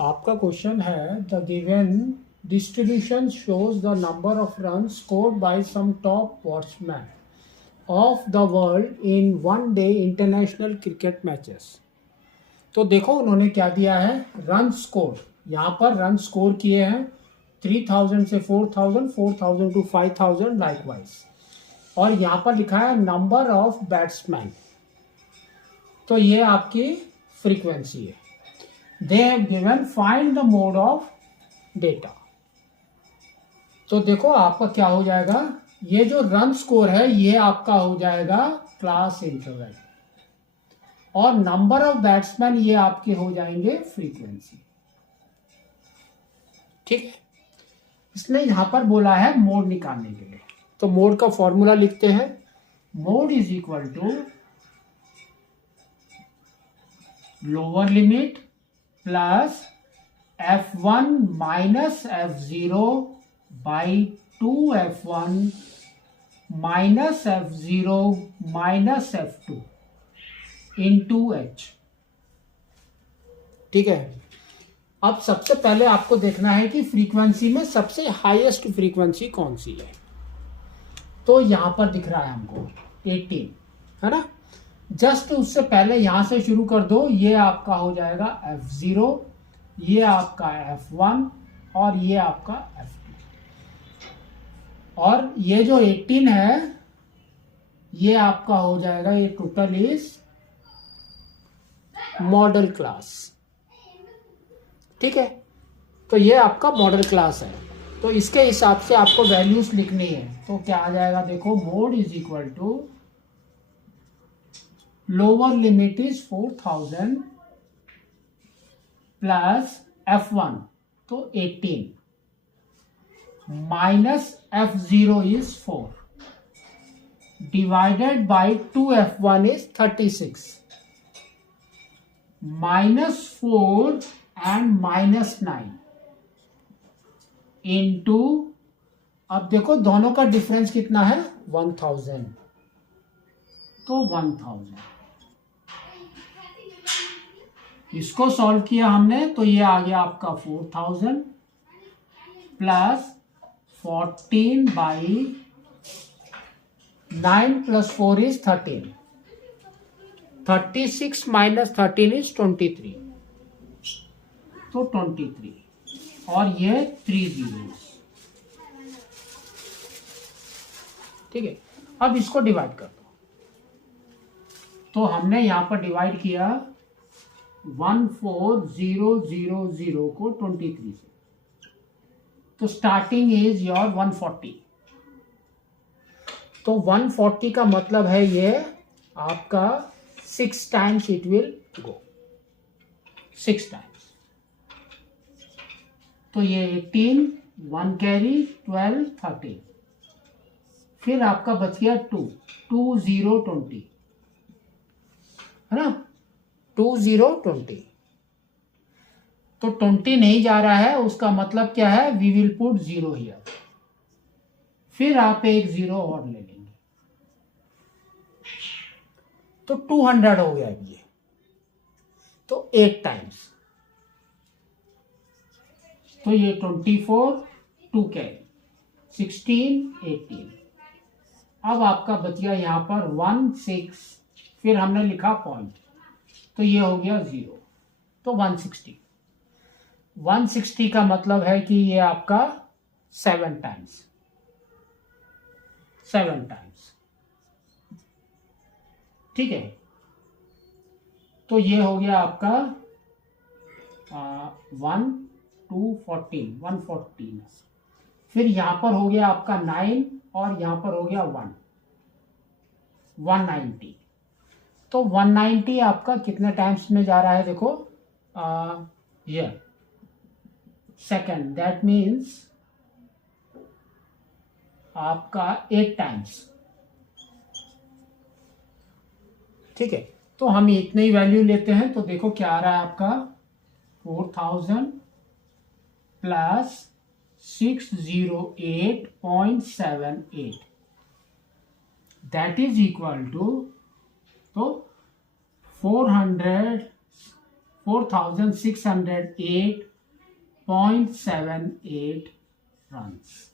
आपका क्वेश्चन है the given distribution shows the number of run scored by some top batsman of the world in one day international cricket matches. तो देखो उन्होंने क्या दिया है, रन स्कोर। यहाँ पर रन स्कोर किए हैं 3000 से 4000, 4000 टू 5000 लाइकवाइज। और यहाँ पर लिखा है नंबर ऑफ बैट्समैन, तो ये आपकी फ्रीक्वेंसी है। They have given find the mode of data. तो देखो आपका क्या हो जाएगा, ये जो रन स्कोर है ये आपका हो जाएगा क्लास इंटरवल, और नंबर ऑफ बैट्समैन ये आपके हो जाएंगे फ्रीक्वेंसी। ठीक है, इसने यहां पर बोला है मोड निकालने के लिए, तो मोड का फॉर्मूला लिखते हैं। Mode is equal to lower limit plus f1 minus f0 by 2f1 minus f0 minus f2 into h। ठीक है, अब सबसे पहले आपको देखना है कि फ्रीक्वेंसी में सबसे हाईएस्ट फ्रीक्वेंसी कौन सी है। तो यहां पर दिख रहा है हमको 18, है ना। जस्ट उससे पहले यहां से शुरू कर दो, ये आपका हो जाएगा f0, ये आपका f1 और ये आपका f2। और ये जो 18 है ये आपका हो जाएगा, ये टोटल इज मॉडल क्लास। ठीक है, तो ये आपका मॉडल क्लास है, तो इसके हिसाब से आपको वैल्यूज लिखनी है। तो क्या आ जाएगा, देखो mode is equal to lower limit is 4000 plus f1 तो 18 minus f0 is 4 divided by 2f1 is 36 minus 4 and minus 9 into, अब देखो दोनों का डिफरेंस कितना है 1000, तो 1000 इसको सॉल्व किया हमने, तो ये आ गया आपका 4000 plus 14 by 9 plus 4 is 13, 36 minus 13 is 23, तो 23 और ये 3 जीरोस। ठीक है, अब इसको डिवाइड कर दो, तो हमने यहां पर डिवाइड किया 14000 को 23 से, तो स्टार्टिंग इज योर 140। तो 140 का मतलब है ये आपका 6 times it will go, 6 times. तो ये 18 1 कैरी 12 13, फिर आपका बच गया 2 20 20, है ना, 20 20। तो 20 नहीं जा रहा है, उसका मतलब क्या है, वी विल पुट 0 हियर, फिर आप एक 0 और ले लेंगे, तो 200 हो गया ये, तो 8 टाइम्स। तो ये 24 2 कैरी 16 18, अब आपका बच गया यहां पर 1 6, फिर हमने लिखा पॉइंट, तो ये हो गया 0, तो 160। 160 का मतलब है कि ये आपका 7 टाइम्स, 7 टाइम्स। ठीक है, तो ये हो गया आपका 1 2 14 114, फिर यहां पर हो गया आपका 9 और यहां पर हो गया 1 190। तो 190 आपका कितने टाइम्स में जा रहा है, देखो ये सेकेंड, दैट मीन्स आपका 8 टाइम्स। ठीक है, तो हम इतने ही वैल्यू लेते हैं, तो देखो क्या आ रहा है आपका 4000 plus 608.78, that is equal to, तो 400 4608.78 रन्स।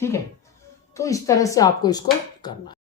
ठीक है, तो इस तरह से आपको इसको करना है।